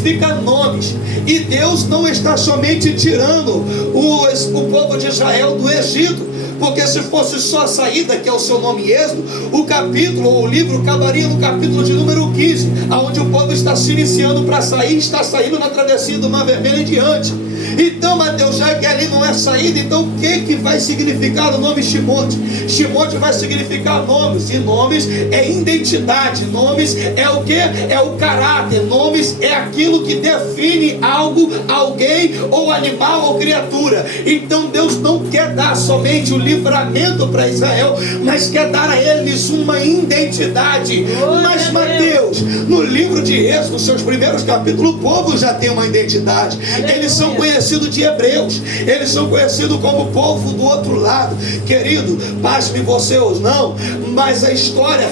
significa nomes. E Deus não está somente tirando o povo de Israel do Egito, porque se fosse só a saída, que é o seu nome Êxodo, o capítulo ou o livro acabaria no capítulo de número 15, onde o povo está se iniciando para sair, está saindo na travessia do Mar Vermelho em diante. Então, Mateus, já que ali não é saída, então o que vai significar o nome Shimote? Shimote vai significar nomes, e nomes é identidade, nomes é o que? É o caráter, nomes é aquilo que define algo, alguém, ou animal, ou criatura. Então Deus não quer dar somente o livramento para Israel, mas quer dar a eles uma identidade. Mas Mateus, no livro de Êxodo, nos seus primeiros capítulos, o povo já tem uma identidade. Eles são conhecidos de hebreus, eles são conhecidos como povo do outro lado. Querido, pasme você ou não, mas a história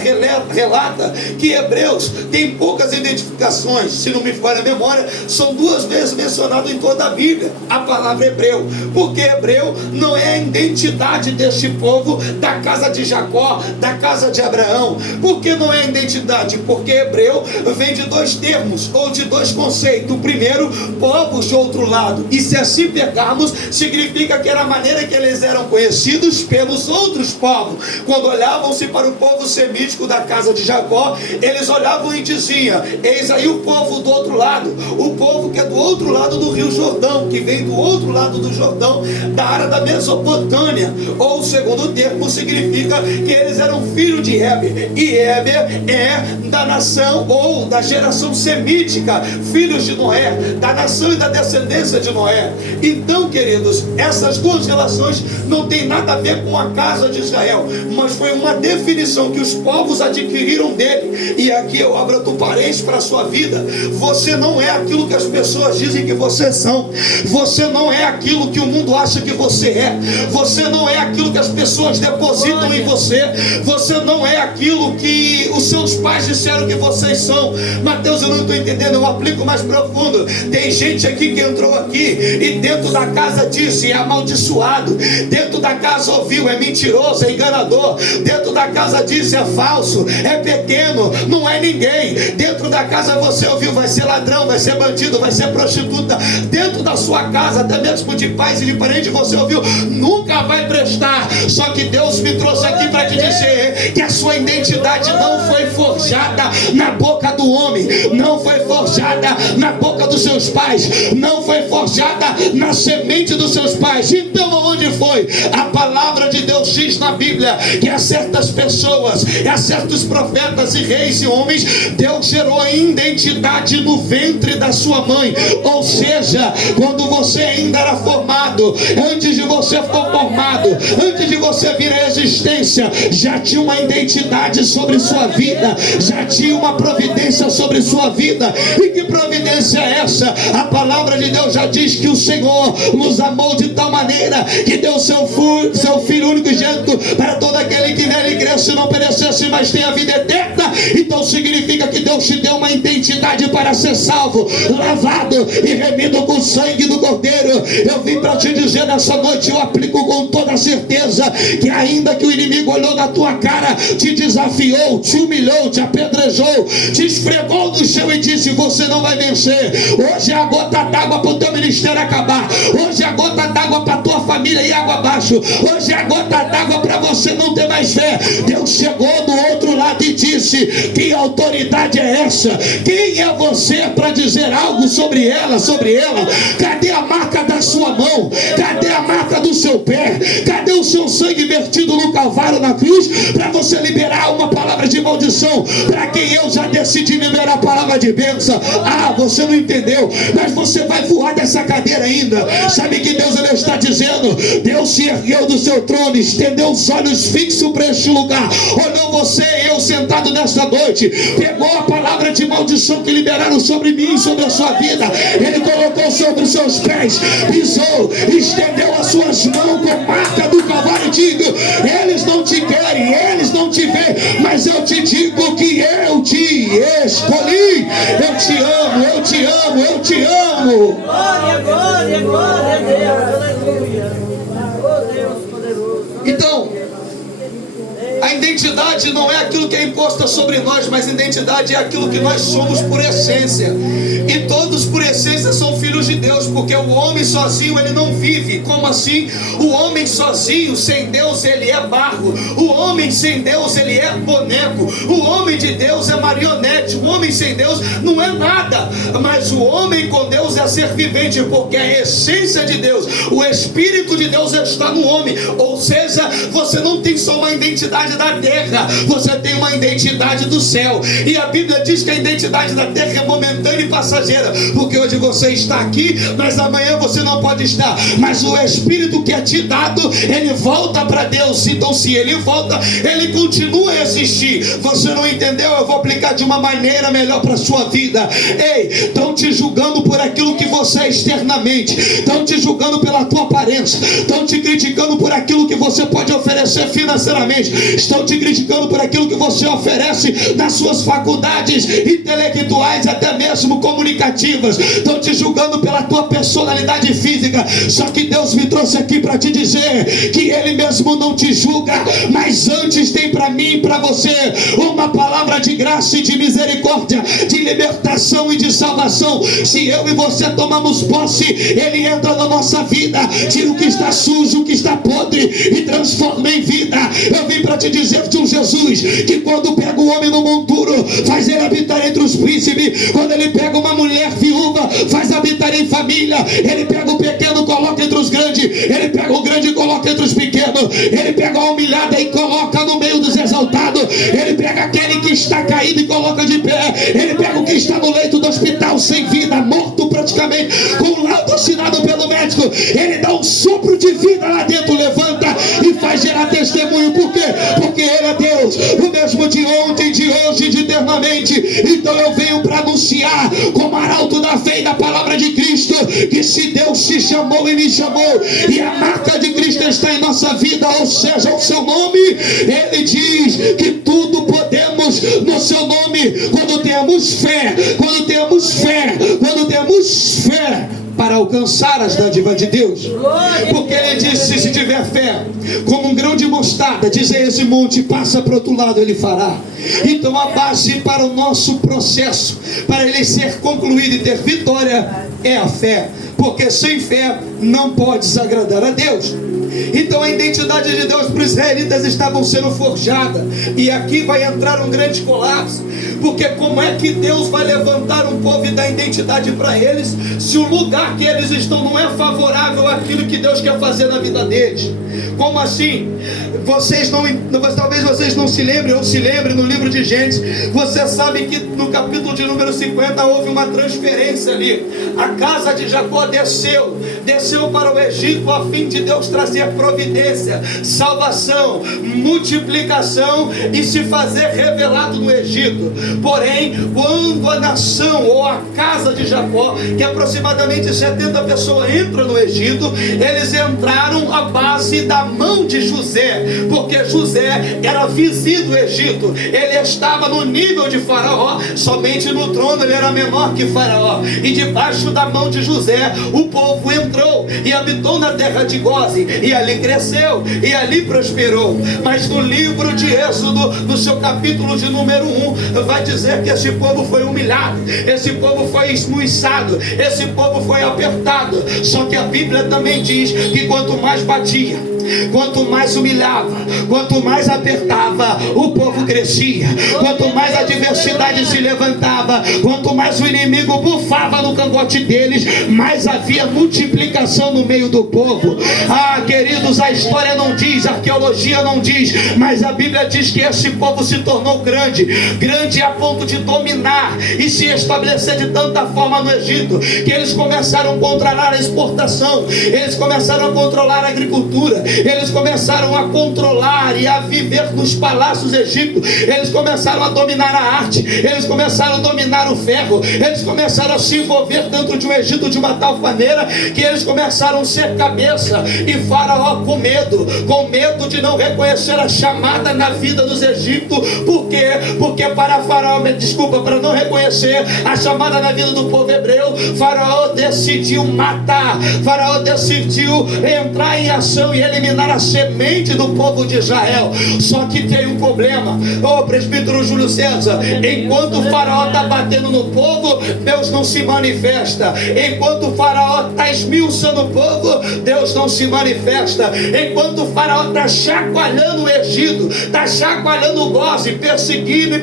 relata que hebreus tem poucas identificações. Se não me falha a memória, são 2 vezes mencionado em toda a Bíblia a palavra hebreu, porque hebreu não é a identidade deste povo da casa de Jacó, da casa de Abraão. Por que não é a identidade? Porque hebreu vem de 2 termos, ou de 2 conceitos. O primeiro, povos de outro lado, e se assim pegarmos, significa que era a maneira que eles eram conhecidos pelos outros povos. Quando olhavam-se para o povo semítico da casa de Jacó, eles olhavam e diziam: eis aí o povo do outro lado, o povo que é do outro lado do rio Jordão, que vem do outro lado do Jordão, da área da Mesopotâmia. Ou o segundo termo significa que eles eram filhos de Heber, e Heber é da nação ou da geração semítica, filhos de Noé, da nação e da descendência de Noé. Então, queridos, essas 2 relações não tem nada a ver com a casa de Israel, mas foi uma definição que os povos adquiriram dele. E aqui eu abro o parênteses para a sua vida: você não é aquilo que as pessoas dizem que você são, você não é aquilo que o mundo acha que você é, você não é aquilo que as pessoas depositam em você, você não é aquilo que os seus pais disseram que vocês são. Mateus, eu não estou entendendo, eu aplico mais profundo. Tem gente aqui que entrou aqui e dentro da casa disse: é amaldiçoado. Dentro da casa ouviu: é mentiroso, é enganador. Dentro da casa disse: é falso, é pequeno, não é ninguém. Dentro da casa você ouviu: vai ser ladrão, vai ser bandido, vai ser prostituta. Dentro da sua casa, até mesmo de pais e de parentes, você ouviu: nunca vai prestar. Só que Deus me trouxe aqui para te dizer que a sua identidade não foi forjada na boca do homem, não foi forjada na boca dos seus pais, não foi forjada na semente dos seus pais. Então onde foi? A palavra de Deus diz na Bíblia que a certas pessoas, a certos profetas e reis e homens, Deus gerou a identidade no ventre da sua mãe. Ou seja, quando você ainda era formado, antes de você for formado, antes de você vir à existência, já tinha uma identidade sobre sua vida, já tinha uma providência sobre sua vida. E que providência é essa? A palavra de Deus já diz que o Senhor nos amou de tal maneira que deu seu Filho único gênito para todo aquele que nele cresce e não perecesse, mas tenha a vida eterna. Então significa que Deus te deu uma identidade para ser salvo, lavado e remido com o sangue do Cordeiro. Eu vim para te dizer nessa noite, eu aplico com toda certeza, que ainda que o inimigo olhou na tua cara, te desafiou, te humilhou, te apedrejou, te esfregou no chão e disse: você não vai vencer. Hoje é a gota d'água para o teu ministério acabar, hoje é a gota d'água para a tua família ir água abaixo, hoje é a gota d'água para você não ter mais fé. Deus chegou do outro lado e disse: que autoridade é essa? Quem é você para dizer algo sobre ela, sobre ela? Cadê a marca da sua mão? Cadê a marca do seu pé? Cadê o seu sangue vertido no Calvário, na cruz, para você liberar uma palavra de maldição para quem eu já decidi liberar a palavra de bênção? Ah, você não entendeu, mas você vai voar dessa cadeira ainda. Sabe que Deus, ele está dizendo: Deus se ergueu do seu trono, estendeu os olhos fixos para este lugar, olhou você e eu sentado nesta noite, pegou a palavra de maldição que liberaram sobre mim e sobre a sua vida, ele colocou sobre os seus pés, pisou, estendeu as suas mãos com marca do Calvário e digo: eles não te querem, eles não te veem, mas eu te digo que eu te escolhi. Eu te amo, eu te amo, eu te amo. Glória, glória, glória a Deus. Aleluia. Oh Deus poderoso. Então, a identidade não é aquilo que é imposta sobre nós, mas a identidade é aquilo que nós somos por essência. E todos essência são filhos de Deus, porque o homem sozinho ele não vive. Como assim? O homem sozinho, sem Deus, ele é barro. O homem sem Deus, ele é boneco. O homem de Deus é marionete. O homem sem Deus não é nada. Mas o homem com Deus é ser vivente, porque a essência de Deus, o Espírito de Deus está no homem. Ou seja, você não tem só uma identidade da terra, você tem uma identidade do céu. E a Bíblia diz que a identidade da terra é momentânea e passageira, porque hoje você está aqui, mas amanhã você não pode estar. Mas o Espírito que é te dado, ele volta para Deus. Então se ele volta, ele continua a existir. Você não entendeu? Eu vou aplicar de uma maneira melhor para a sua vida. Ei, estão te julgando por aquilo que você é externamente, estão te julgando pela tua aparência, estão te criticando por aquilo que você pode oferecer financeiramente, estão te criticando por aquilo que você oferece nas suas faculdades intelectuais, até mesmo comunicativas, estão te julgando pela tua personalidade física. Só que Deus me trouxe aqui para te dizer que ele mesmo não te julga, mas antes tem para mim e para você uma palavra de graça e de misericórdia, de libertação e de salvação. Se eu e você tomamos posse, ele entra na nossa vida, tira o que está sujo, o que está podre e transforma em vida. Eu vim para te dizer de um Jesus que quando pega o homem no monturo, faz ele habitar entre os príncipes. Quando ele pega uma mulher viúva, faz habitar em família. Ele pega o pequeno, coloca entre os grandes. Ele pega o grande e coloca entre os pequenos. Ele pega a humilhada e coloca no meio dos exaltados. Ele pega aquele que está caído e coloca de pé. Ele pega o que está no leito do hospital sem vida, morto praticamente, com o laudo assinado pelo médico. Ele dá um sopro de vida lá dentro, levanta e faz gerar testemunho. Por quê? Porque ele é Deus, o mesmo de ontem, de hoje e de eternamente. Então eu venho para anunciar, como arauto da fé e da palavra de Cristo, que se Deus te chamou e me chamou, e a marca de Cristo está em nossa vida, ou seja, o seu nome, ele diz que tudo podemos no seu nome, quando temos fé, quando temos fé, quando temos fé para alcançar as dádivas de Deus. Porque ele disse: se tiver fé como um grão de mostarda, diz a esse monte, passa para o outro lado, ele fará. Então a base para o nosso processo, para ele ser concluído e ter vitória, é a fé. Porque sem fé não podes agradar a Deus. Então a identidade de Deus para os israelitas estavam sendo forjada. E aqui vai entrar um grande colapso. Porque como é que Deus vai levantar um povo e dar identidade para eles, se o lugar que eles estão não é favorável àquilo que Deus quer fazer na vida deles? Como assim? Talvez vocês não se lembrem, ou se lembrem no livro de Gênesis. Você sabe que no capítulo de número 50 houve uma transferência ali. A casa de Jacó desceu para o Egito, a fim de Deus trazer providência, salvação, multiplicação e se fazer revelado no Egito. Porém, quando a nação ou a casa de Jacó, que aproximadamente 70 pessoas entram no Egito, eles entraram à base da mão de José, porque José era vizinho do Egito. Ele estava no nível de Faraó, somente no trono ele era menor que Faraó. E debaixo da mão de José o povo entrou e habitou na terra de Gósen, e ali cresceu e ali prosperou. Mas no livro de Êxodo, no seu capítulo de número 1, vai dizer que esse povo foi humilhado, esse povo foi esmuiçado, esse povo foi apertado. Só que a Bíblia também diz que quanto mais batia, quanto mais humilhava, quanto mais apertava, o povo crescia. Quanto mais a adversidade se levantava, quanto mais o inimigo bufava no cangote deles, mais havia multiplicação no meio do povo. Ah, queridos, a história não diz, a arqueologia não diz, mas a Bíblia diz que esse povo se tornou grande, grande a ponto de dominar e se estabelecer de tanta forma no Egito, que eles começaram a controlar a exportação, eles começaram a controlar a agricultura, eles começaram a controlar e a viver nos palácios egípcios, eles começaram a dominar a arte, eles começaram a dominar o ferro, eles começaram a se envolver dentro de um Egito de uma tal maneira que eles começaram a ser cabeça. E Faraó com medo de não reconhecer a chamada na vida dos egípcios. Por quê? Porque para Faraó, para não reconhecer a chamada na vida do povo hebreu, Faraó decidiu matar, Faraó decidiu entrar em ação e eliminar a semente do povo de Israel. Só que tem um problema, presbítero Júlio César: enquanto o Faraó está batendo no povo, Deus não se manifesta. manifesta. Enquanto o faraó está esmiuçando o povo, Deus não se manifesta. Enquanto o faraó está chacoalhando o Egito, está chacoalhando o Gósen, perseguindo,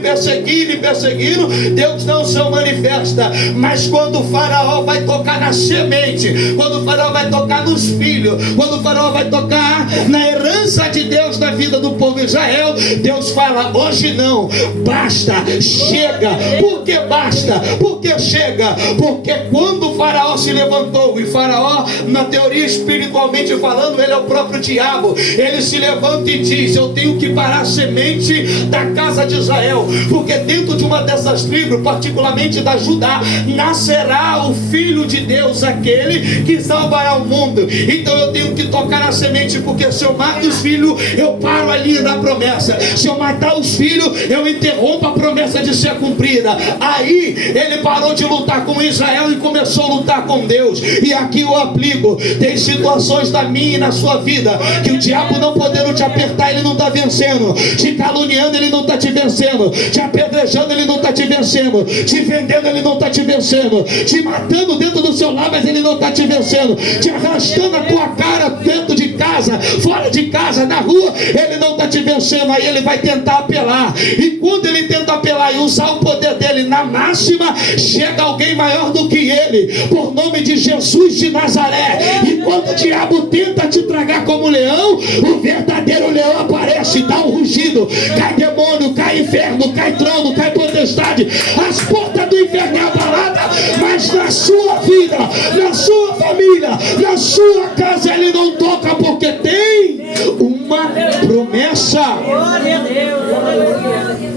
Deus não se manifesta. Mas quando o faraó vai tocar na semente, quando o faraó vai tocar nos filhos, quando o faraó vai tocar na herança de Deus na vida do povo de Israel, Deus fala: hoje não, basta, chega. Por que basta? Por que chega? Porque quando o faraó se levantou, e faraó, na teoria espiritualmente falando, ele é o próprio diabo, ele se levanta e diz: eu tenho que parar a semente da casa de Israel, porque dentro de uma dessas tribos, particularmente da Judá, nascerá o Filho de Deus, aquele que salvará o mundo. Então eu tenho que tocar na semente, porque se eu mato os filhos, eu paro a linha da promessa. Se eu matar os filhos, eu interrompo a promessa de ser cumprida. Aí ele parou de lutar com Israel e começou a lutar com Deus. E aqui eu aplico: tem situações da minha e na sua vida que o diabo, não podendo te apertar, ele não está vencendo. Te caluniando, ele não está te vencendo. Te apedrejando, ele não está te vencendo. Te vendendo, ele não está te vencendo. Te matando dentro do seu lar, mas ele não está te vencendo. Te arrastando a tua cara dentro de casa, fora de casa, na rua, ele não está te vencendo. Aí ele vai tentar apelar. E quando ele tenta apelar e usar o poder dele na máxima, chega alguém maior do que ele, por nome de Jesus de Nazaré. E quando o diabo tenta te tragar como leão, o verdadeiro leão aparece, dá um rugido, cai demônio, cai inferno, cai trono, cai potestade, as portas do inferno é abalada. Mas na sua vida, na sua família, na sua casa, ele não toca, porque tem uma promessa. Glória a Deus, aleluia.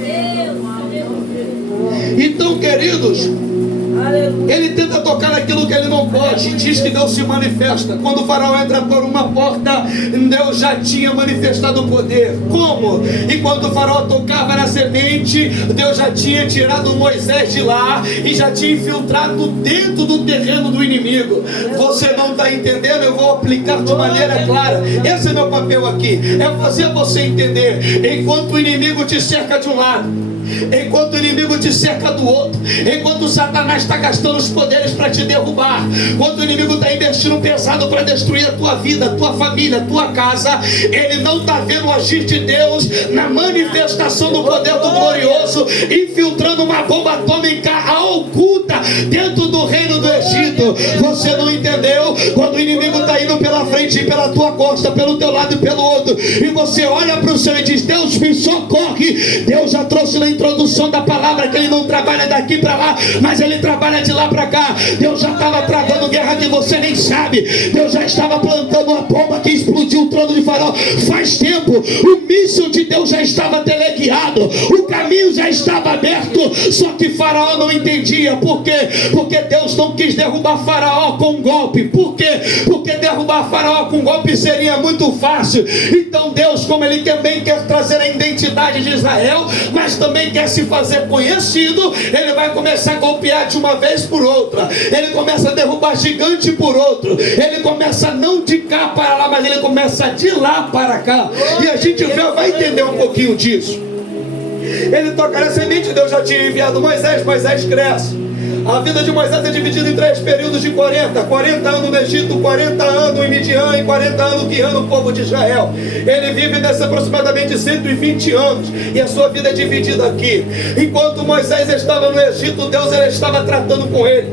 Então, queridos, ele tenta tocar naquilo que ele não pode, diz que Deus se manifesta. Quando o faraó entra por uma porta, Deus já tinha manifestado o poder. Como? Enquanto o faraó tocava na semente, Deus já tinha tirado Moisés de lá e já tinha infiltrado dentro do terreno do inimigo. Você não está entendendo? Eu vou aplicar de maneira clara. Esse é meu papel aqui, é fazer você entender. Enquanto o inimigo te cerca de um lado, enquanto o inimigo te cerca do outro, enquanto Satanás está gastando os poderes para te derrubar, enquanto o inimigo está investindo pesado para destruir a tua vida, a tua família, a tua casa, ele não está vendo o agir de Deus na manifestação do poder do glorioso, infiltrando uma bomba atômica oculta dentro do reino do Egito. Você não entendeu? Quando o inimigo está indo pela frente e pela tua costa, pelo teu lado e pelo outro, e você olha para o céu e diz: Deus me socorre. Deus já trouxe na introdução da palavra que ele não trabalha daqui para lá, mas ele trabalha de lá para cá. Deus já estava travando guerra que você nem sabe. Deus já estava plantando uma bomba que explodiu o trono de Faraó faz tempo. O míssil de Deus já estava teleguiado, o caminho já estava aberto, só que Faraó não entendia. Por quê? Porque Deus não quis derrubar Faraó com um golpe. Por quê? Porque derrubar Faraó com um golpe seria muito fácil. Então Deus, como ele também quer trazer a identidade de Israel, mas também quer se fazer conhecido, ele vai começar a golpear de uma vez por outra. Ele começa a derrubar gigante por outro. Ele começa não de cá para lá, mas ele começa de lá para cá. E a gente vai entender um pouquinho disso. Ele toca na semente, Deus já tinha enviado Moisés, Moisés cresce. A vida de Moisés é dividida em 3 períodos de 40 anos no Egito, 40 anos em Midian e 40 anos guiando o povo de Israel. Ele vive nessa aproximadamente 120 anos e a sua vida é dividida aqui. Enquanto Moisés estava no Egito, Deus já estava tratando com ele.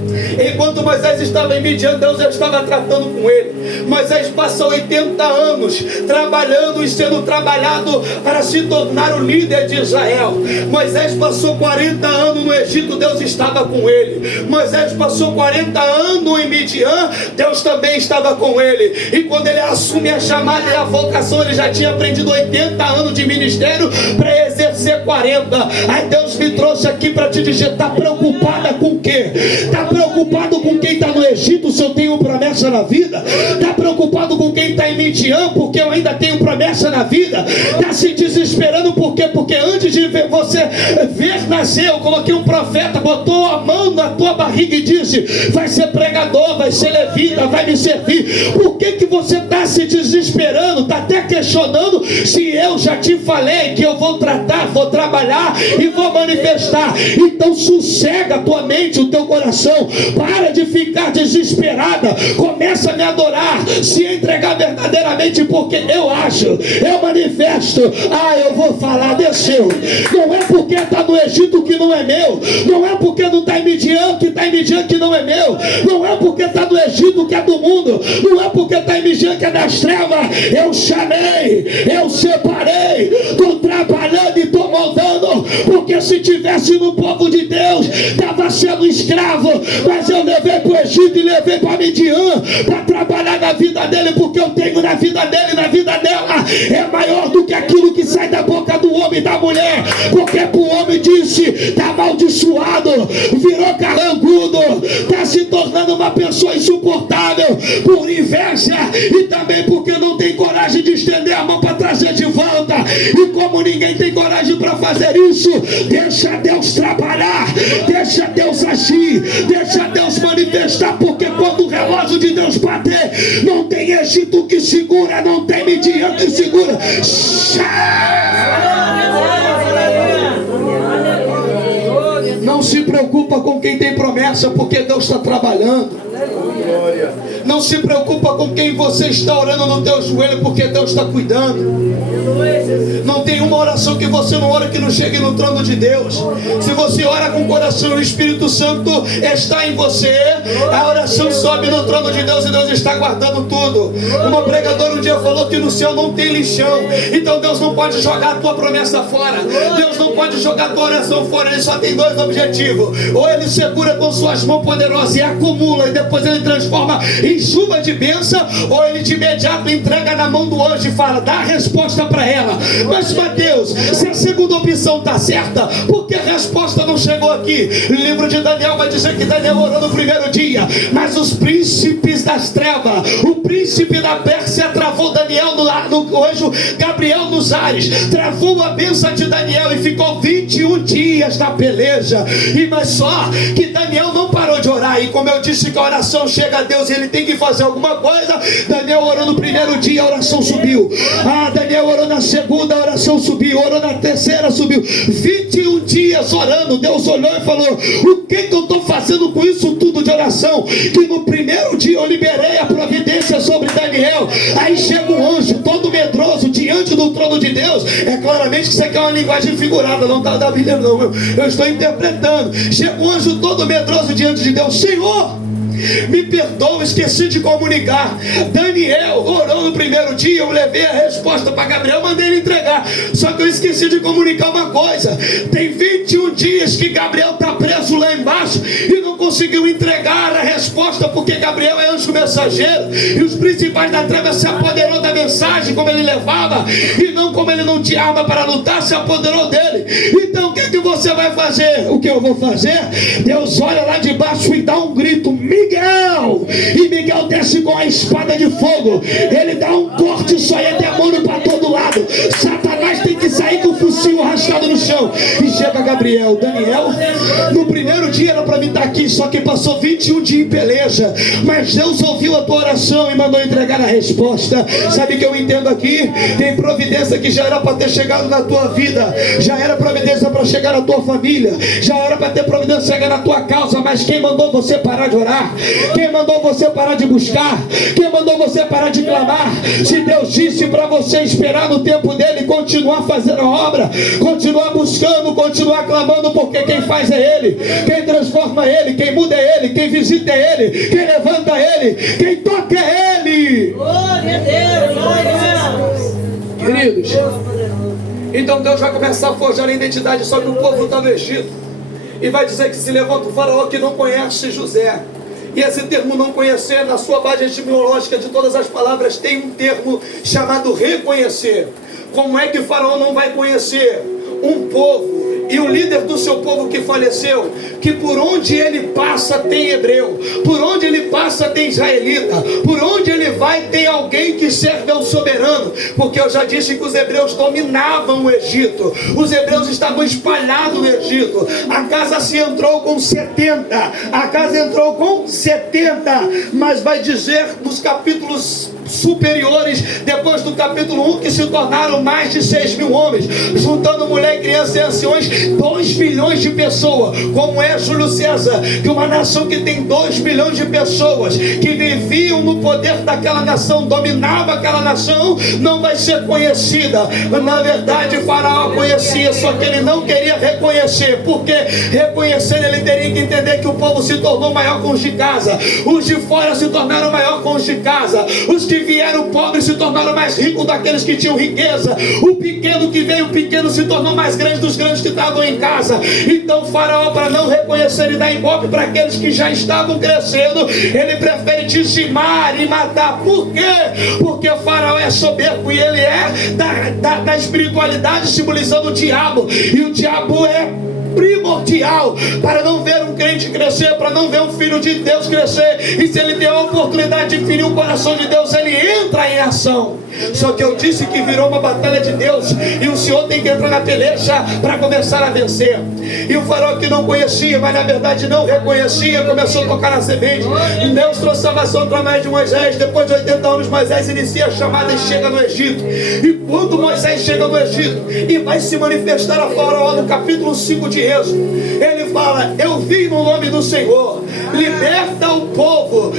Enquanto Moisés estava em Midian, Deus já estava tratando com ele. Moisés passa 80 anos trabalhando e sendo trabalhado para se tornar o líder de Israel. Moisés passou 40 anos no Egito, Deus estava com ele. Moisés passou 40 anos em Midian, Deus também estava com ele. E quando ele assume a chamada e a vocação, ele já tinha aprendido 80 anos de ministério para exercer 40. Aí Deus me trouxe aqui para te dizer: está preocupada com o quê? Está preocupado com quem está no Egito, se eu tenho promessa na vida? Está preocupado com quem está em Midian, porque eu ainda tenho promessa na vida? Está se desesperando por quê? Porque antes de você ver nascer, eu coloquei um profeta, botou a mão na tua barriga e disse: vai ser pregador, vai ser levita, vai me servir. Por que você está se desesperando? Está até questionando se eu já te falei que eu vou tratar, vou trabalhar e vou manifestar. Então sossega a tua mente, o teu coração, para de ficar desesperada, começa a me adorar, se entregar verdadeiramente, porque eu acho, eu manifesto, eu vou falar, desceu. Não é porque está no Egito que não é meu, não é porque não está em Midian que está em Midian que não é meu, não é porque está no Egito que é do mundo, não é porque está em Midian que é das trevas. Eu chamei, eu separei, estou trabalhando e estou moldando, porque se tivesse no povo de Deus, estava sendo escravo, mas eu levei para o Egito e levei para Midian, para trabalhar na vida dele, porque eu tenho na vida dele, na vida dela, é maior do que aquilo que sai da boca do homem e da mulher, porque para o homem disse, está amaldiçoado, virou carangudo, está se tornando uma pessoa insuportável, por inveja, e também porque não tem coragem de estender a mão para trazer de volta, e como ninguém tem coragem para fazer isso, deixa Deus trabalhar, deixa Deus agir, deixa Deus manifestar, porque quando o relógio de Deus bater, não tem Egito que segura, não tem Midian que segura. Não se preocupa com quem tem promessa, porque Deus está trabalhando. Não se preocupa com quem você está orando no teu joelho, porque Deus está cuidando. Não tem uma oração que você não ora que não chegue no trono de Deus. Se você ora com o coração, o Espírito Santo está em você, a oração sobe no trono de Deus e Deus está guardando tudo. Uma pregadora um dia falou que no céu não tem lixão, então Deus não pode jogar a tua promessa fora, Deus não pode jogar a tua oração fora. Ele só tem dois objetivos: ou ele segura com suas mãos poderosas e acumula, e depois ele transforma em chuva de bênção, ou ele de imediato entrega na mão do anjo e fala, dá a resposta para ela. Mas Mateus, se a segunda opção está certa, por que a resposta não chegou aqui? O livro de Daniel vai dizer que Daniel orou no primeiro dia, mas os príncipes das trevas, o príncipe da Pérsia travou Daniel no anjo Gabriel nos ares, travou a bênção de Daniel e ficou 21 dias na peleja. E mas só que Daniel não parou de orar, e como eu disse que a oração chega a Deus, ele tem que fazer alguma coisa. Daniel orou no primeiro dia, a oração subiu. Daniel orou na segunda, a oração subiu. Orou na terceira, subiu. 21 dias orando. Deus olhou e falou, o que eu estou fazendo com isso tudo de oração? Que no primeiro dia eu liberei a providência sobre Daniel. Aí chega um anjo todo medroso diante do trono de Deus. É claramente que isso aqui é uma linguagem figurada, não está da Bíblia não, eu estou interpretando. Chega um anjo todo medroso diante de Deus. Senhor, me perdoa, esqueci de comunicar. Daniel orou no primeiro dia, eu levei a resposta para Gabriel, mandei ele entregar. Só que eu esqueci de comunicar uma coisa: tem 21 dias que Gabriel está preso lá embaixo e não conseguiu entregar a resposta, porque Gabriel é anjo mensageiro, e os principais da treva se apoderou da mensagem como ele levava, e não como ele não tinha arma para lutar, se apoderou dele. Então o que você vai fazer? O que eu vou fazer? Deus olha lá de baixo e dá um grito, Miguel! E Miguel desce com a espada de fogo, ele dá um corte, só é demônio para todo lado. Satanás tem que sair com o focinho arrastado no chão. E chega Gabriel. Daniel, no primeiro dia era para mim estar aqui, só que passou 21 dias em peleja, mas Deus ouviu a tua oração e mandou entregar a resposta. Sabe o que eu entendo aqui? Tem providência que já era para ter chegado na tua vida, já era providência para chegar na tua família, já era para ter providência chegar na tua causa, mas quem mandou você parar de orar? Quem mandou você parar de buscar? Quem mandou você parar de clamar? Se Deus disse para você esperar no tempo dele, continuar fazendo a obra, continuar buscando, continuar clamando, porque quem faz é ele, quem transforma é ele, quem muda é ele, quem visita é ele, quem levanta é ele, quem toca é ele. Glória a Deus, glória a Deus. Queridos, então Deus vai começar a forjar a identidade sobre o povo que está no Egito, e vai dizer que se levanta o faraó que não conhece José. E esse termo não conhecer, na sua base etimológica de todas as palavras, tem um termo chamado reconhecer. Como é que o faraó não vai conhecer um povo e o líder do seu povo que faleceu, que por onde ele passa tem hebreu, por onde ele passa tem israelita, por onde ele vai tem alguém que serve ao soberano? Porque eu já disse que os hebreus dominavam o Egito, os hebreus estavam espalhados no Egito. A casa se entrou com 70, a casa entrou com 70, mas vai dizer nos capítulos superiores, depois do capítulo 1, que se tornaram mais de 6.000 homens, juntando mulher, criança e anciões, 2 milhões de pessoas. Como é, Júlio César, que uma nação que tem 2 milhões de pessoas, que viviam no poder daquela nação, dominava aquela nação, não vai ser conhecida? Na verdade, Faraó conhecia, só que ele não queria reconhecer, porque reconhecer ele teria que entender que o povo se tornou maior com os de casa, os de fora se tornaram maior com os de casa, os que vieram pobres se tornaram mais ricos daqueles que tinham riqueza, o pequeno que veio pequeno se tornou mais grande dos grandes que estavam em casa. Então Faraó, para não reconhecer e dar ibope para aqueles que já estavam crescendo, ele prefere dizimar e matar. Por quê? Porque Faraó é soberbo e ele é da espiritualidade, simbolizando o diabo, e o diabo é primordial para não ver um crente crescer, para não ver um filho de Deus crescer. E se ele tem a oportunidade de ferir o coração de Deus, ele entra em ação. Só que eu disse que virou uma batalha de Deus, e o Senhor tem que entrar na peleja para começar a vencer. E o Faraó, que não conhecia, mas na verdade não reconhecia, começou a tocar na semente. Deus trouxe salvação através de Moisés. Depois de 80 anos, Moisés inicia a chamada e chega no Egito. E quando Moisés chega no Egito e vai se manifestar a Faraó, no capítulo 5 de Êxodo, ele fala: eu vim no nome do Senhor, liberta o povo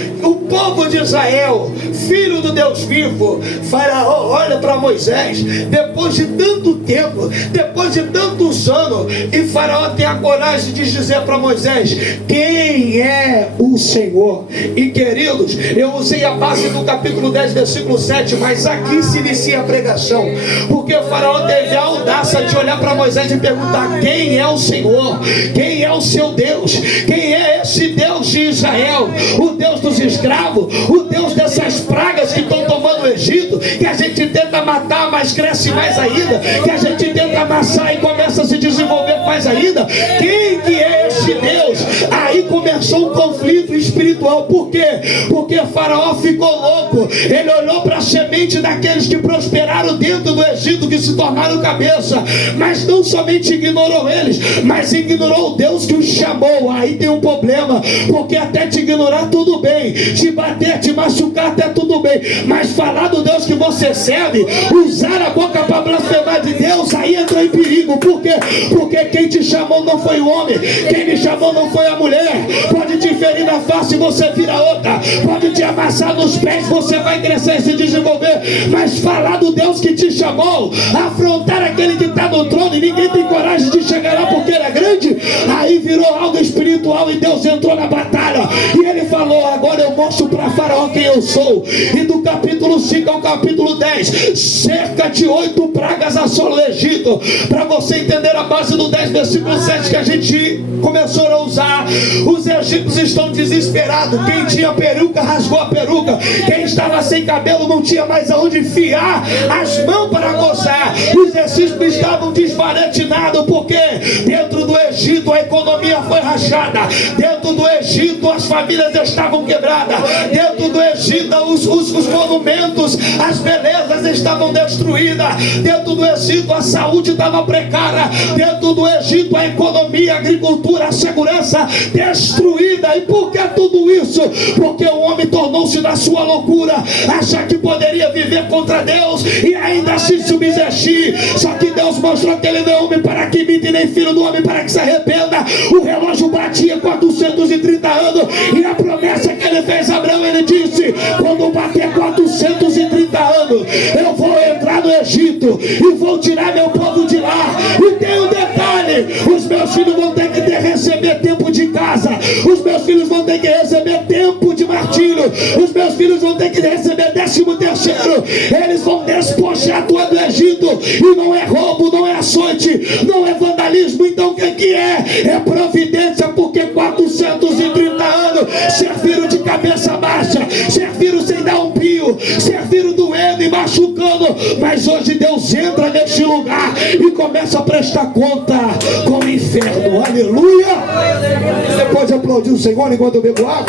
de Israel, filho do Deus vivo. Faraó olha para Moisés, depois de tanto tempo, depois de tantos anos, e Faraó tem a coragem de dizer para Moisés: quem é o Senhor? E queridos, eu usei a base do capítulo 10, versículo 7, mas aqui se inicia a pregação, porque Faraó teve a audácia de olhar para Moisés e perguntar: quem é o Senhor? Quem é o seu Deus? Quem é esse Deus de Israel? O Deus dos escravos, o Deus dessas pragas que estão tomando o Egito, que a gente tenta matar, mas cresce mais ainda, que a gente tenta amassar e começa a se desenvolver mais ainda. Quem que é esse Deus? Aí começou um conflito espiritual. Por quê? Porque Faraó ficou louco. Ele olhou para a semente daqueles que prosperaram dentro do Egito, que se tornaram cabeça, mas não somente ignorou eles, mas ignorou o Deus que os chamou. Aí tem um problema, porque até te ignorar tudo bem, te bater, te machucar até tudo bem, mas falar do Deus que você serve, usar a boca para blasfemar de Deus, aí entra em perigo. Por quê? Porque quem te chamou não foi o homem, quem me chamou não foi a mulher. Pode te ferir na face e você vira outra, pode te amassar nos pés, você vai crescer e se desenvolver, mas falar do Deus que te chamou, afrontar aquele que está no trono e ninguém tem coragem de chegar lá porque ele é grande, aí virou algo espiritual e Deus entrou na batalha. E ele falou: agora eu mostro para Faraó quem eu sou. E do capítulo 5 ao capítulo 10, cerca de 8 pragas assolam o Egito. Para você entender a base do 10, versículo 7, que a gente começou a usar, os egípcios estão desesperados. Quem tinha peruca rasgou a peruca, quem estava sem cabelo não tinha mais aonde enfiar as mãos para gozar. Os egípcios estavam desbaratinados, porque dentro do Egito a economia foi rachada, dentro do Egito as famílias estavam quebradas, dentro do Egito os monumentos, as belezas estavam destruídas, dentro do Egito a saúde estava precária, dentro do Egito a economia, a agricultura, a segurança destruída. E por que tudo isso? Porque o homem tornou-se na sua loucura, achar que poderia viver contra Deus e ainda assim subsistir. Só que Deus mostrou que ele não é homem para que imite, nem filho do homem para que se arrependa. O relógio batia 430 anos, e a promessa que ele fez a Abraão, ele disse: quando bater 430 anos, eu vou entrar no Egito e vou tirar meu povo de lá. E tem um detalhe: os meus filhos vão ter que receber tempo de casa, os meus filhos vão ter que receber tempo de martírio, os meus filhos vão ter que receber 13º, eles vão despojar todo o Egito. E não é roubo, não é açoite, não é vandalismo. Então o que é? É providência, porque 430 anos serviram de cabeça baixa, serviram sem dar um pio, serviram doendo e machucando, mas hoje Deus entra neste lugar e começa a prestar conta com o inferno. Aleluia! Você pode aplaudir o Senhor enquanto eu bebo água?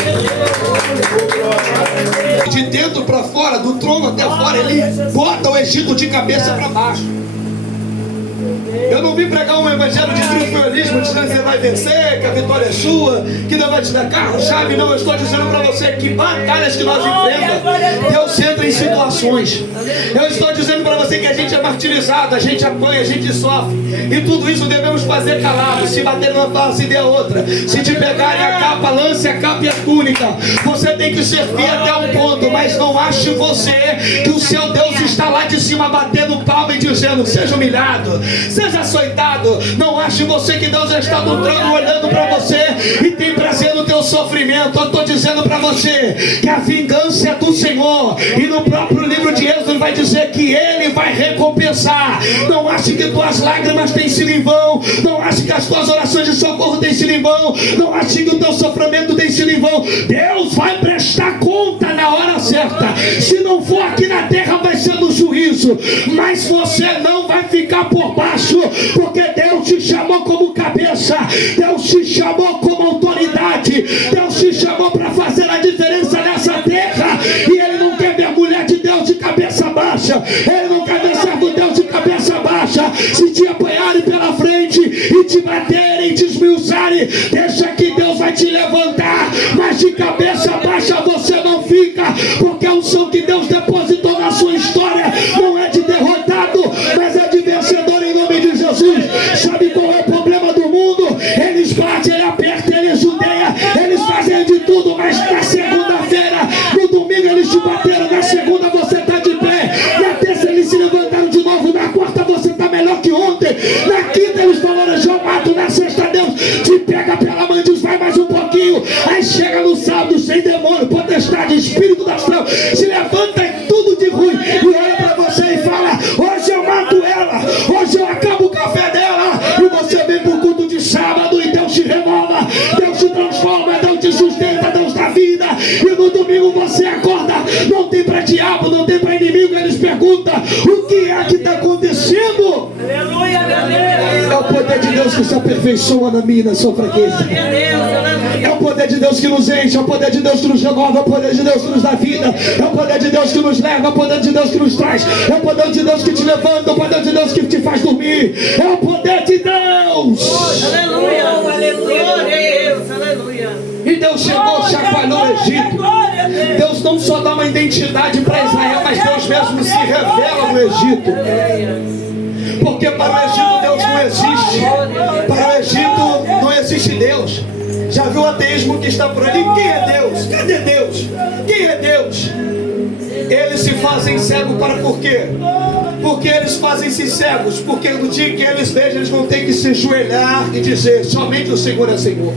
De dentro para fora, do trono até fora, ele bota o Egito de cabeça para baixo. Eu não vim pregar um evangelho de triunfalismo, dizendo que você vai vencer, que a vitória é sua, que Deus vai te dar carro, chave. Não, eu estou dizendo para você que batalhas que nós enfrentamos, Deus entra em situações. Eu estou dizendo para você que a gente é martirizado, a gente apanha, a gente sofre. E tudo isso devemos fazer calado. Se bater numa face, dê a outra. Se te pegarem a capa, lance a capa e a túnica. Você tem que ser fiel até um ponto, mas não ache você que o seu Deus está lá de cima batendo palma e dizendo: seja humilhado, seja açoitado. Não ache você que Deus está no trono olhando para você e tem prazer no teu sofrimento. Eu estou dizendo para você que a vingança é do Senhor, e no próprio livro de Êxodo ele vai dizer que Ele vai recompensar. Não ache que tuas lágrimas têm sido em vão. Não ache que as tuas orações de socorro têm sido em vão. Não ache que o teu sofrimento tem sido em vão. Deus vai prestar conta na hora certa. Se não for aqui na terra, vai ser no juízo. Mas você não vai ficar por baixo, porque Deus te chamou como cabeça. Deus te chamou como autoridade. Deus te chamou para fazer a diferença nessa terra. E Ele não quer ver mulher de Deus de cabeça baixa. Ele não quer ver servo de Deus de cabeça baixa. Se te apanharem pela frente e te baterem, te esmiuçarem, deixa que Deus vai te levantar. Mas de cabeça baixa você não fica, porque a unção que Deus depositou na sua história não é de derrotado, mas é de vencedor em nome de Jesus. Sabe qual é o problema do mundo? Eles batem, ele aperta, ele judeia, eles fazem de tudo, mas na segunda-feira, no domingo eles te bateram, na segunda você está de pé, na terça eles se levantaram de novo, na quarta você está melhor que ontem, na quinta eles falaram: eu mato, na sexta Deus te pega pela mão e diz: vai mais um pouquinho. Aí chega no sábado, sem demônio, potestade, espírito das trevas, se levanta em tudo de ruim e olha para você e fala: hoje eu mato ela, hoje eu acabo o café dela. E você vem para o culto de sábado e Deus te renova, Deus te transforma, Deus te sustenta, Deus dá vida. E no domingo você acorda, não tem para diabo, não tem para inimigo. Eles perguntam: o que é que está acontecendo? Aleluia, aleluia. É o poder de Deus que se aperfeiçoa na minha, na sua fraqueza. É o poder de Deus que nos enche, é o poder de Deus que nos renova, é o poder de Deus que nos dá vida, é o poder de Deus que nos leva, é o poder de Deus que nos traz, é o poder de Deus que te levanta, é o poder de Deus que te faz dormir, é o poder de Deus. Aleluia, aleluia, aleluia. E Deus chegou, chacoalhou o Egito. Deus não só dá uma identidade para Israel, mas Deus mesmo se revela no Egito. Porque para o Egito Deus não existe. Para o Egito não existe Deus. Já viu o ateísmo que está por ali? Quem é Deus? Cadê Deus? Quem é Deus? Eles se fazem cegos para por quê? Porque eles fazem-se cegos. Porque no dia que eles vejam, eles vão ter que se ajoelhar e dizer: somente o Senhor é Senhor.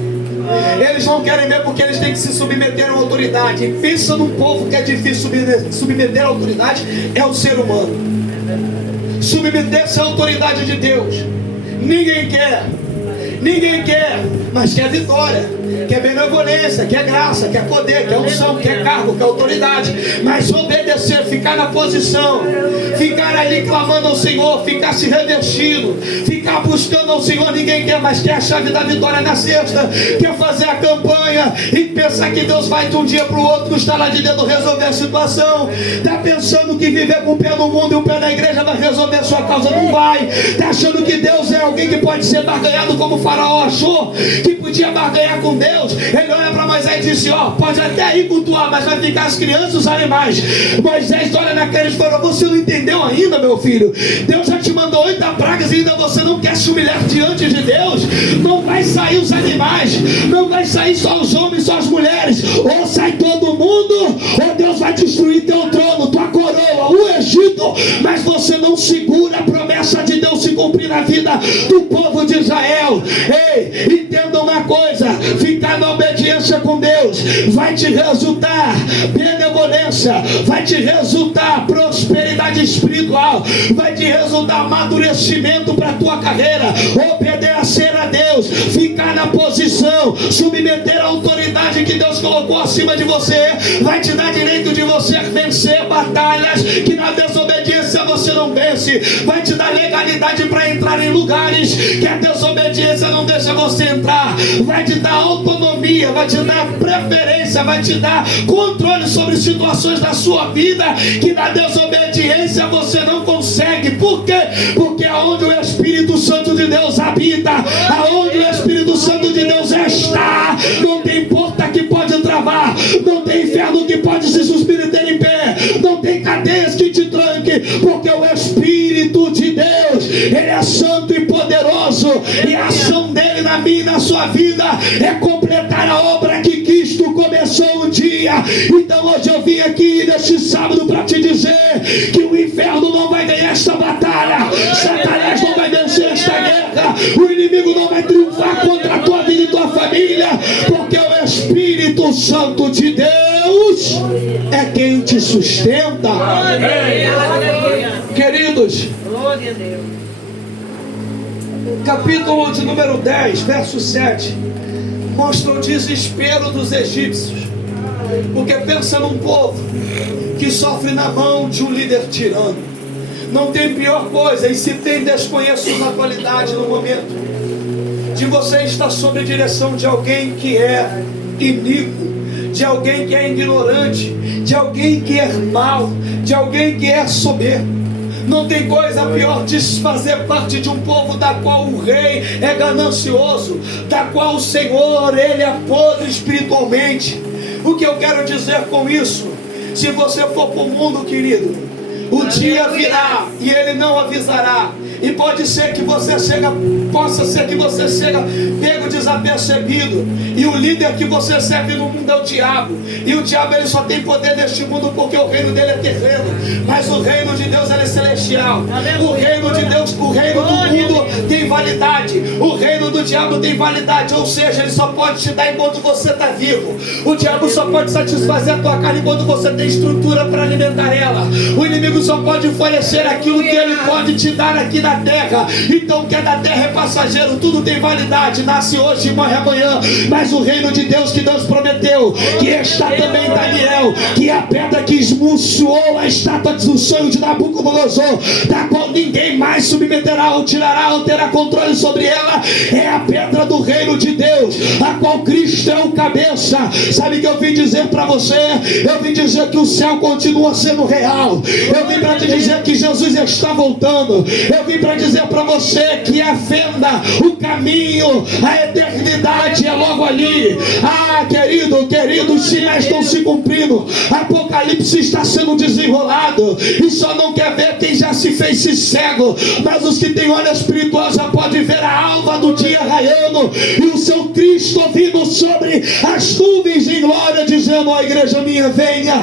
Eles não querem ver porque eles têm que se submeter à autoridade. E pensa num povo que é difícil submeter à autoridade, é o ser humano. Submeter-se à autoridade de Deus, ninguém quer. Ninguém quer, mas quer vitória, quer benevolência, quer graça, quer poder, quer unção, quer cargo, quer autoridade. Mas obedecer, ficar na posição, ficar ali clamando ao Senhor, ficar se revestindo, ficar buscando ao Senhor, ninguém quer, mas quer a chave da vitória na sexta, quer fazer a campanha e pensar que Deus vai de um dia para o outro, estar lá de dentro, resolver a situação. Está pensando que viver com o pé no mundo e o pé na igreja vai resolver a sua causa, não vai. Está achando que Deus é alguém que pode ser barganhado, como o Faraó achou que podia barganhar com Deus. Ele olha para Moisés e disse: ó, pode até ir cultuar, mas vai ficar as crianças e os animais. Moisés olha na cara e fala: você não entendeu ainda, meu filho? Deus já te mandou 8 pragas e ainda você não quer se humilhar diante de Deus? Não vai sair os animais, não vai sair só os homens, só as mulheres. Ou sai todo mundo, ou Deus vai destruir teu trono, tua coroa, o Egito. Mas você não segura a promessa de Deus se cumprir na vida do povo de Israel. Ei, entenda uma coisa: ficar na obediência com Deus vai te resultar benevolência, vai te resultar prosperidade espiritual, vai te resultar amadurecimento para a tua carreira. Obedecer a Deus, ficar na posição, submeter a autoridade que Deus colocou acima de você, vai te dar direito de você vencer batalhas que na desobediência você não vence, vai te dar legalidade para entrar em lugares que a desobediência não deixa você entrar, vai te dar autonomia, vai te dar preferência, vai te dar controle sobre situações situações da sua vida que na desobediência você não consegue. Por quê? Porque aonde o Espírito Santo de Deus habita, aonde o Espírito Santo de Deus está, não tem porta que pode travar, não tem inferno que pode se submeter em pé, não tem cadeias que te tranque, porque o Espírito de Deus, Ele é santo e poderoso, e a ação dele na minha e na sua vida é completar a obra que Cristo começou um dia. Então hoje eu vim aqui neste sábado para te dizer que o inferno não vai ganhar esta batalha, Satanás não vai vencer esta guerra, o inimigo não vai triunfar contra a tua vida e tua família, porque o Espírito Santo de Deus é quem te sustenta. Queridos, Glória a Deus. capítulo de número 10, verso 7, mostra o desespero dos egípcios, porque pensa num povo que sofre na mão de um líder tirano. Não tem pior coisa, e se tem, desconheço na atualidade, no momento, de você estar sob a direção de alguém que é iníquo, de alguém que é ignorante, de alguém que é mau, de alguém que é soberbo. Não tem coisa pior de fazer parte de um povo da qual o rei é ganancioso, da qual o Senhor, Ele é podre espiritualmente. O que eu quero dizer com isso? Se você for para o mundo, querido, o dia virá e Ele não avisará. E pode ser que você possa ser que você seja pego desapercebido. E o líder que você serve no mundo é o diabo. E o diabo, ele só tem poder neste mundo porque o reino dele é terreno. Mas o reino de Deus, ele é celestial. O reino de Deus, o reino do mundo tem validade. O reino do diabo tem validade. Ou seja, ele só pode te dar enquanto você está vivo. O diabo só pode satisfazer a tua carne enquanto você tem estrutura para alimentar ela. O inimigo só pode oferecer aquilo que ele pode te dar aqui na terra. Então o que é da terra é passageiro, tudo tem validade, nasce hoje e morre amanhã. Mas o reino de Deus que Deus prometeu, que está também em Daniel, que é a pedra que esmurçou a estátua do sonho de Nabucodonosor, da qual ninguém mais submeterá ou tirará ou terá controle sobre ela, é a pedra do reino de Deus, a qual Cristo é o cabeça. Sabe o que eu vim dizer para você? Eu vim dizer que o céu continua sendo real. Eu vim para te dizer que Jesus está voltando. Eu vim para dizer para você que a fenda, o caminho, a eternidade é logo ali. Ah, querido, os sinais estão se cumprindo. Apocalipse está sendo desenrolado. E só não quer ver quem já se fez cego. Mas os que têm olho espiritual já podem ver a alva do dia raiando e o seu Cristo vindo sobre as nuvens em glória, dizendo: ó igreja minha, venha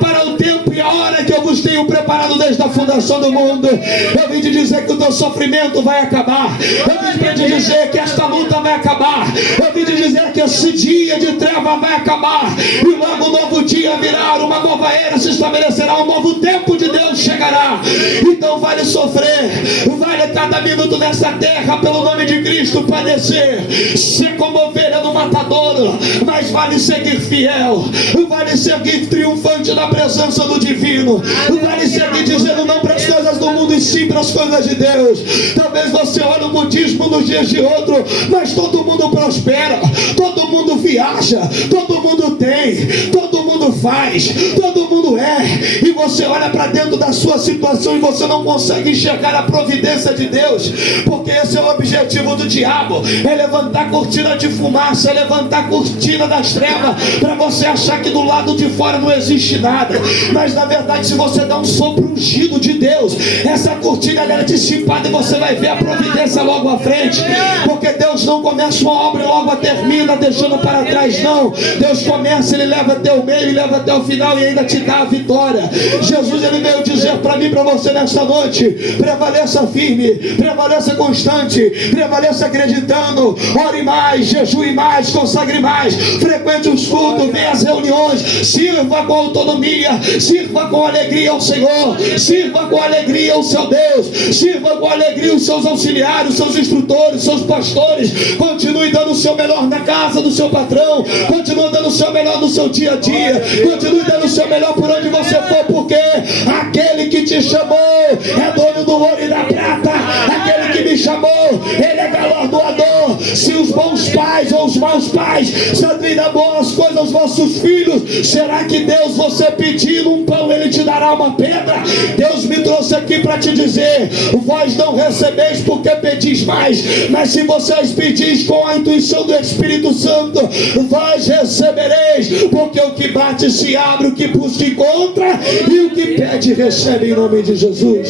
para o tempo e a hora que eu vos tenho preparado desde a fundação do mundo. Eu vim te dizer que o teu sofrimento vai acabar. Eu vim te dizer que esta luta vai acabar. Eu vim te dizer que esse dia de treva vai acabar. E logo um novo dia virá, uma nova era se estabelecerá, um novo tempo de Deus chegará. Então vale sofrer, vale cada minuto nessa terra pelo nome de Cristo padecer, ser como ovelha no matadouro, mas vale seguir fiel, vale seguir triunfante na presença do divino, vale seguir dizendo não para as coisas do mundo e sim para as coisas de Deus. Talvez você olhe o budismo nos dias de outro, mas todo mundo prospera, todo mundo viaja, todo mundo tem, todo mundo faz, todo mundo é, e você olha para dentro da sua situação e você não consegue enxergar a providência de Deus, porque esse é o objetivo do diabo, é levantar a cortina de fumaça, é levantar a cortina das trevas, para você achar que do lado de fora não existe nada, mas na verdade se você dá um sopro ungido de Deus, essa cortina é dissipada e você vai ver a providência logo à frente, porque Deus não começa uma obra e logo a termina deixando para trás, não. Deus começa, Ele leva até o meio e leva até o final e ainda te dá a vitória. Jesus, Ele veio dizer para mim e para você nesta noite: prevaleça firme, prevaleça constante, prevaleça acreditando, ore mais, jejue mais, consagre mais, frequente os cultos, venha às reuniões, sirva com autonomia, sirva com alegria ao Senhor, sirva com alegria ao seu Deus, sirva com alegria os seus auxiliares, os seus instrutores, os seus pastores. Continue dando o seu melhor na casa do seu patrão, continue dando o seu melhor no seu dia a dia, continue dando o seu melhor por onde você for, porque aquele que te chamou é dono do ouro e da prata, aquele que me chamou, Ele é galardoador Se os bons pais ou os maus pais sabem dar boas coisas aos vossos filhos, será que Deus, você pedindo um pão, Ele te dará uma pedra? Deus me trouxe aqui para te dizer: vós não recebeis porque pedis mais, mas se vocês pedis com a intuição do Espírito Santo, vós recebereis, porque o que bate se abre, o que busca encontra, e o que pede recebe, em nome de Jesus.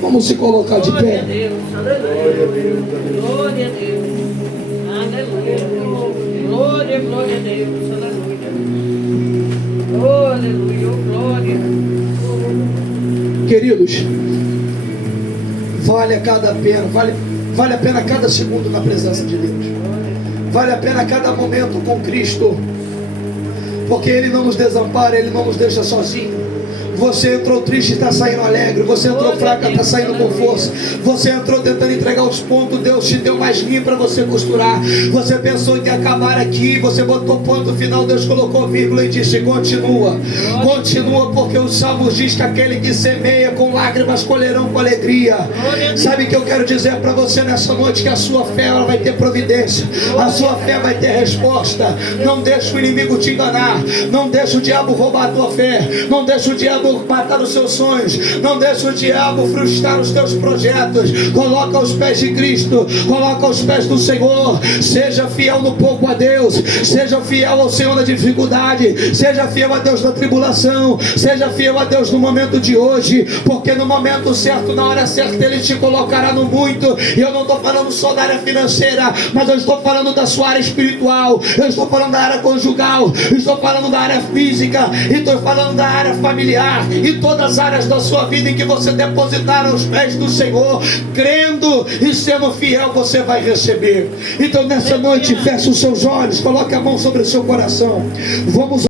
Vamos se colocar de pé. Glória a Deus. Aleluia. Glória, glória a Deus. Aleluia. Oh, aleluia. Glória. Queridos, vale a pena cada segundo na presença de Deus. Vale a pena cada momento com Cristo, porque Ele não nos desampara, Ele não nos deixa sozinho. Você entrou triste e está saindo alegre. Você entrou fraca, está saindo com força. Você entrou tentando entregar os pontos, Deus te deu mais linha para você costurar. Você pensou em acabar aqui, você botou ponto final, Deus colocou vírgula e disse: continua. Continua, porque os Salmos diz que aquele que semeia com lágrimas colherão com alegria. Sabe o que eu quero dizer para você nessa noite? Que a sua fé, ela vai ter providência, a sua fé vai ter resposta. Não deixa o inimigo te enganar, não deixa o diabo roubar a tua fé, não deixa o diabo matar os seus sonhos, não deixa o diabo frustrar os teus projetos. Coloca aos pés de Cristo, coloca aos pés do Senhor. Seja fiel no pouco a Deus, seja fiel ao Senhor na dificuldade, seja fiel a Deus na tribulação, seja fiel a Deus no momento de hoje, porque no momento certo, na hora certa, Ele te colocará no muito. E eu não estou falando só da área financeira, mas eu estou falando da sua área espiritual, eu estou falando da área conjugal, eu estou falando da área física, e estou falando da área familiar, e todas as áreas da sua vida em que você depositar aos pés do Senhor, crendo e sendo fiel, você vai receber. Então nessa noite, feche os seus olhos, coloque a mão sobre o seu coração. Vamos